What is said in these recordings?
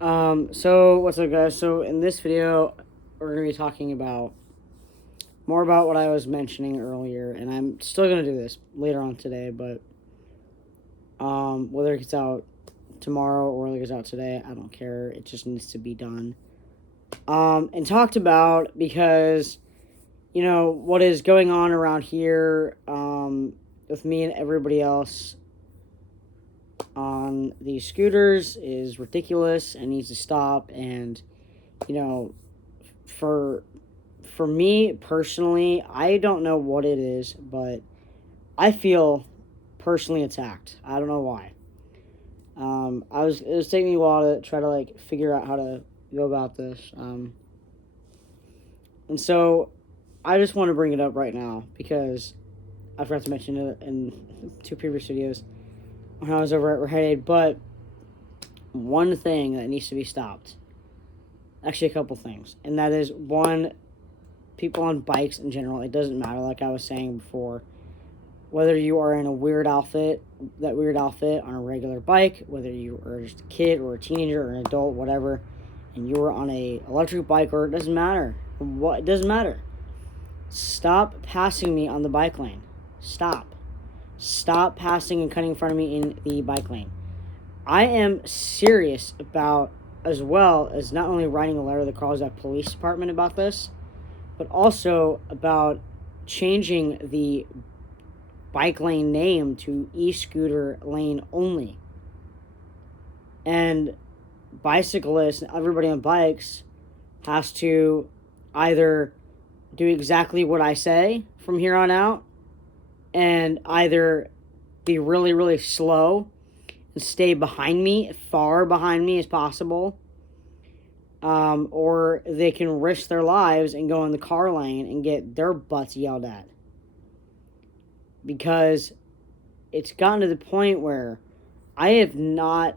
So what's up, guys? So in this video, we're gonna be talking about more about what I was mentioning earlier, and I'm still gonna do this later on today, but whether it gets out tomorrow or whether it gets out today, I don't care. It just needs to be done. And talked about because what is going on around here, with me and everybody else on these scooters is ridiculous and needs to stop. And for me personally, I don't know what it is, but I feel personally attacked. I don't know why. It was taking me a while to try to figure out how to go about this. And so I just want to bring it up right now because I forgot to mention it in 2 previous videos when I was over at Redheaded. But one thing that needs to be stopped, actually a couple things, and that is, one, people on bikes in general. It doesn't matter, like I was saying before, whether you are in a weird outfit on a regular bike, whether you are just a kid or a teenager or an adult, whatever, and you're on a electric bike, or it doesn't matter what, it doesn't matter. Stop passing me on the bike lane. Stop passing and cutting in front of me in the bike lane. I am serious about, as well as not only writing a letter to the Carlsbad Police Department about this, but also about changing the bike lane name to e-scooter lane only. And bicyclists and everybody on bikes has to either do exactly what I say from here on out, and either be really, really slow and stay behind me, far behind me as possible, or they can risk their lives and go in the car lane and get their butts yelled at. Because it's gotten to the point where I have not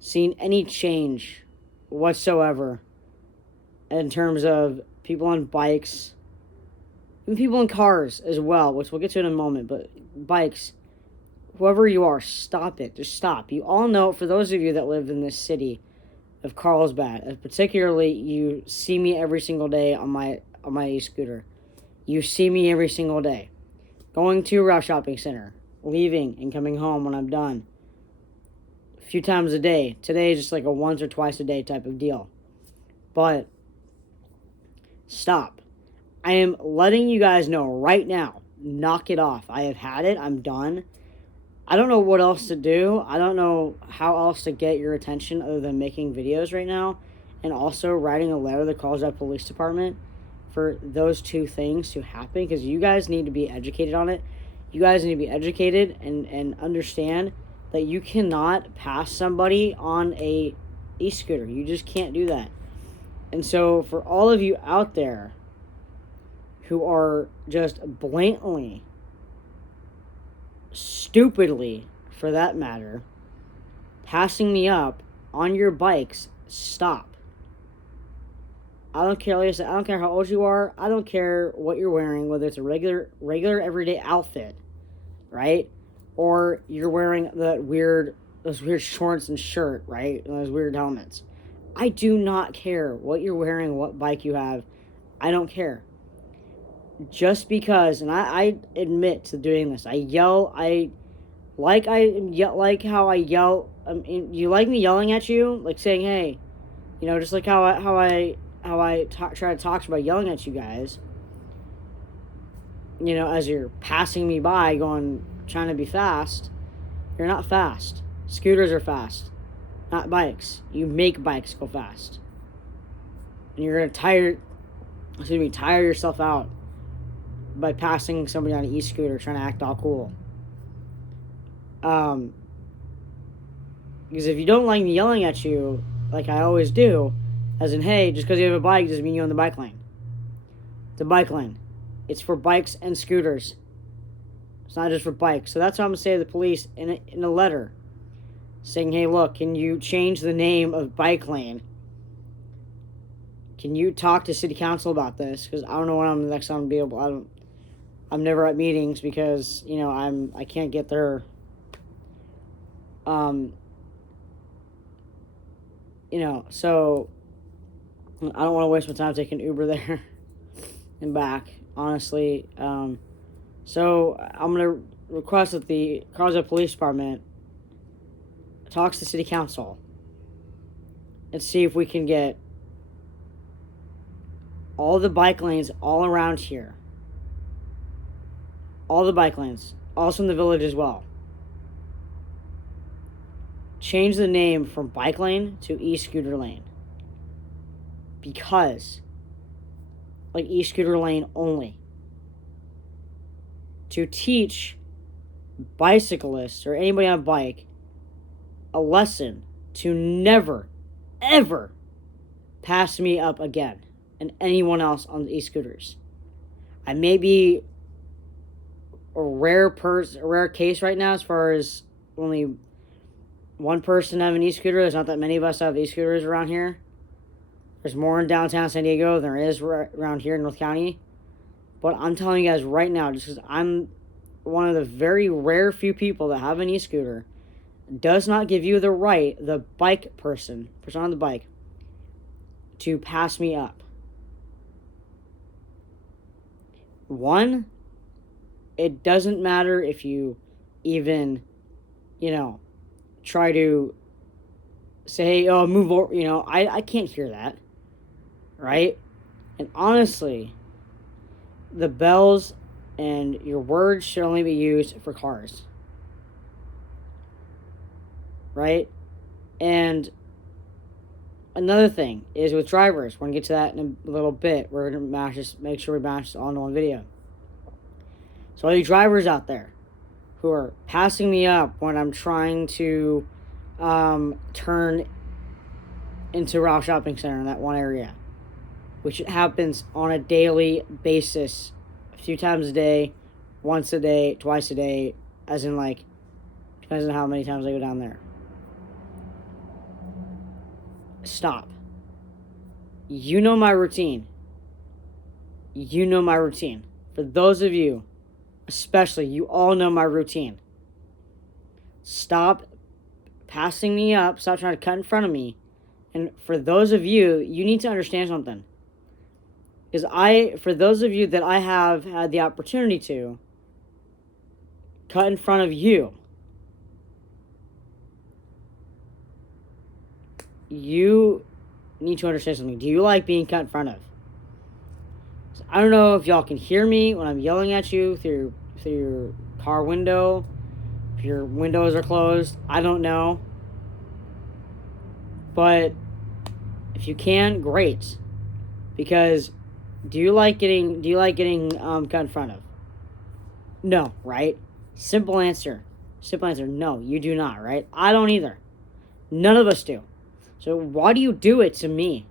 seen any change whatsoever in terms of people on bikes, and people in cars as well, which we'll get to in a moment. But bikes, whoever you are, stop it. Just stop. You all know, for those of you that live in this city of Carlsbad, particularly, you see me every single day on my e-scooter. You see me every single day, going to Route Shopping Center, leaving and coming home when I'm done, a few times a day. Today is just like a once or twice a day type of deal. But stop. I am letting you guys know right now, knock it off. I have had it. I'm done. I don't know what else to do. I don't know how else to get your attention other than making videos right now, and also writing a letter to the Carlsbad Police Department for those two things to happen, because you guys need to be educated on it. You guys need to be educated and understand that you cannot pass somebody on a e-scooter. You just can't do that. And so for all of you out there who are just blatantly, stupidly, for that matter, passing me up on your bikes, stop. I don't care, like I said, I don't care how old you are. I don't care what you're wearing, whether it's a regular everyday outfit, right? Or you're wearing those weird shorts and shirt, right? And those weird helmets. I do not care what you're wearing, what bike you have. I don't care. Just because, and I admit to doing this, I like how I yell. You like me yelling at you, like saying, "Hey," just like how I try to talk about yelling at you guys. As you're passing me by, trying to be fast. You're not fast. Scooters are fast, not bikes. You make bikes go fast, and you're gonna tire yourself out by passing somebody on an e-scooter trying to act all cool. Because if you don't like me yelling at you, like I always do, as in, hey, just because you have a bike doesn't mean you're on the bike lane. It's a bike lane. It's for bikes and scooters. It's not just for bikes. So that's what I'm going to say to the police in a letter, saying, hey, look, can you change the name of bike lane? Can you talk to city council about this? Because I don't know when I'm the next time to be I'm never at meetings because, I can't get their So I don't want to waste my time taking Uber there and back, honestly. So I'm going to request that the Carlsbad Police Department talks to City Council and see if we can get all the bike lanes all around here. All the bike lanes, also in the village as well. Change the name from bike lane to e-scooter lane. Because, like, e-scooter lane only. To teach bicyclists or anybody on a bike a lesson to never, ever pass me up again and anyone else on the e-scooters. I may be a rare case right now as far as only one person having an e-scooter. There's not that many of us have e-scooters around here. There's more in downtown San Diego than there is around here in North County. But I'm telling you guys right now, just because I'm one of the very rare few people that have an e-scooter, does not give you the right, the bike person on the bike, to pass me up. One, it doesn't matter if you even, try to say, hey, oh, move over. I can't hear that. Right? And honestly, the bells and your words should only be used for cars. Right? And another thing is with drivers. We're going to get to that in a little bit. We're going to make sure we match this all in one video. So all you drivers out there who are passing me up when I'm trying to turn into Ralph Shopping Center in that one area, which happens on a daily basis, a few times a day, once a day, twice a day, as in, like, depends on how many times I go down there. Stop. You know my routine. For those of you, especially, you all know my routine. Stop passing me up. Stop trying to cut in front of me. And for those of you, you need to understand something. Because for those of you that I have had the opportunity to cut in front of you, you need to understand something. Do you like being cut in front of? I don't know if y'all can hear me when I'm yelling at you through your car window. If your windows are closed, I don't know. But if you can, great. Because do you like getting cut in front of? No, right? Simple answer. No, you do not, right? I don't either. None of us do. So why do you do it to me?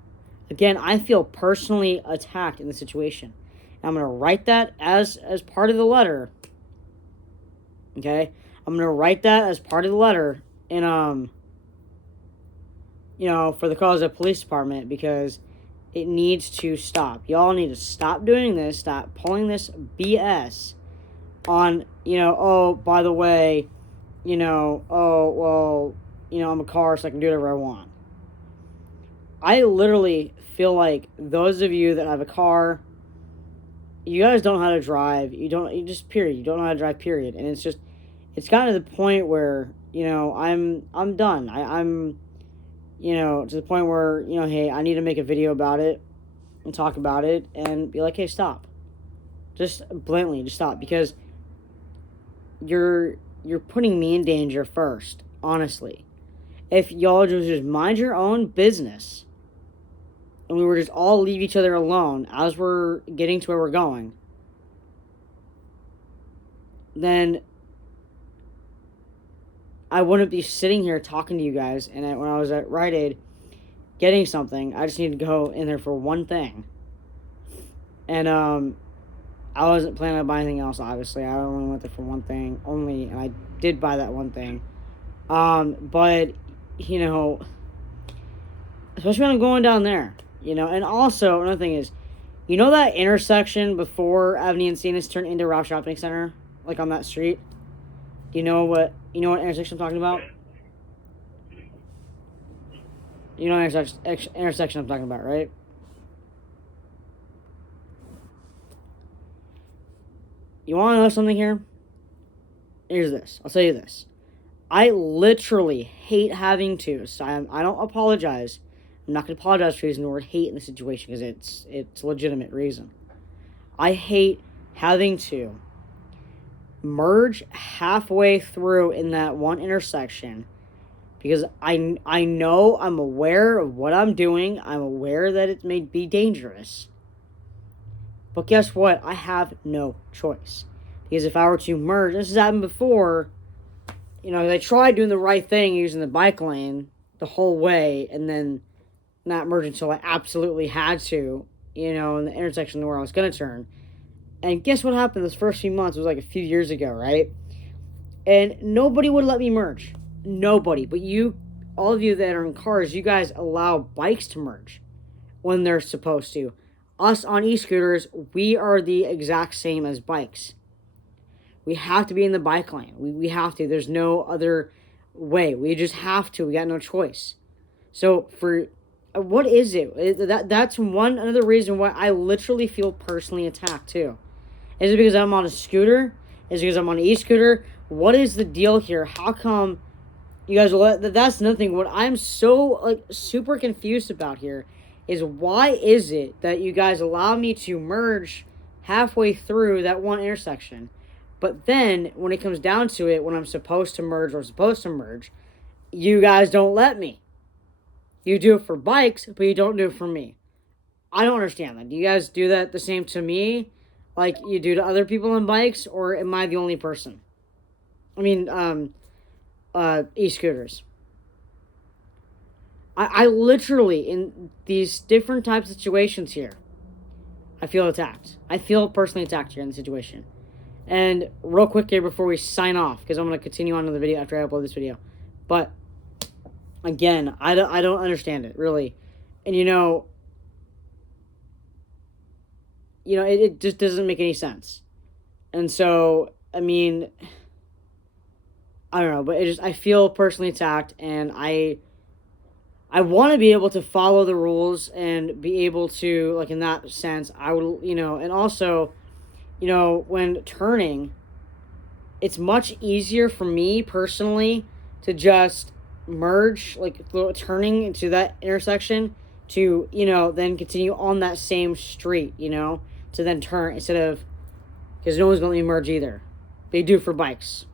Again, I feel personally attacked in the situation. And I'm going to write that as part of the letter. Okay? I'm going to write that as part of the letter in, for the Carlsbad Police Department, because it needs to stop. Y'all need to stop doing this. Stop pulling this BS on, oh, by the way, I'm a car, so I can do whatever I want. I literally feel like those of you that have a car, you guys don't know how to drive. You don't know how to drive, period. And it's gotten to the point where, I'm done. I'm to the point where, hey, I need to make a video about it and talk about it and be like, hey, stop. Just blatantly, just stop. Because you're putting me in danger first, honestly. If y'all just mind your own business and we were just all leave each other alone as we're getting to where we're going, then I wouldn't be sitting here talking to you guys. And when I was at Rite Aid getting something, I just needed to go in there for one thing. And I wasn't planning on buying anything else, obviously. I only went there for one thing only, and I did buy that one thing. But, especially when I'm going down there, and also another thing is, that intersection before Avenue Encinas turned into Ralph Shopping Center, like on that street? Do you know what intersection I'm talking about? You know intersection I'm talking about, right? You want to know something here? Here's this. I'll tell you this. I literally hate having to. So I don't apologize. I'm not going to apologize for using the word hate in the situation because it's a legitimate reason. I hate having to merge halfway through in that one intersection because I know, I'm aware of what I'm doing. I'm aware that it may be dangerous. But guess what? I have no choice. Because if I were to merge, this has happened before, they tried doing the right thing using the bike lane the whole way and then not merge until I absolutely had to, in the intersection where I was going to turn. And guess what happened those first few months? It was like a few years ago, right? And nobody would let me merge. Nobody. But all of you that are in cars, you guys allow bikes to merge when they're supposed to. Us on e-scooters, we are the exact same as bikes. We have to be in the bike lane. We have to. There's no other way. We just have to. We got no choice. So what is it? That's another reason why I literally feel personally attacked too. Is it because I'm on a scooter? Is it because I'm on an e-scooter? What is the deal here? How come you guys will that's nothing. What I'm so super confused about here is why is it that you guys allow me to merge halfway through that one intersection, but then when it comes down to it, when I'm supposed to merge, you guys don't let me. You do it for bikes, but you don't do it for me. I don't understand that. Do you guys do that the same to me like you do to other people on bikes, or am I the only person? I mean, e-scooters. I literally, in these different types of situations here, I feel attacked. I feel personally attacked here in the situation. And real quick here before we sign off, because I'm going to continue on to the video after I upload this video. But, again, I don't understand it, really. And, it just doesn't make any sense. And so, I mean, I don't know, but I feel personally attacked, and I want to be able to follow the rules and be able to, in that sense, I would, and also, when turning, it's much easier for me personally to just merge, turning into that intersection to, then continue on that same street, to then turn instead of, because no one's going to let me merge either. They do for bikes.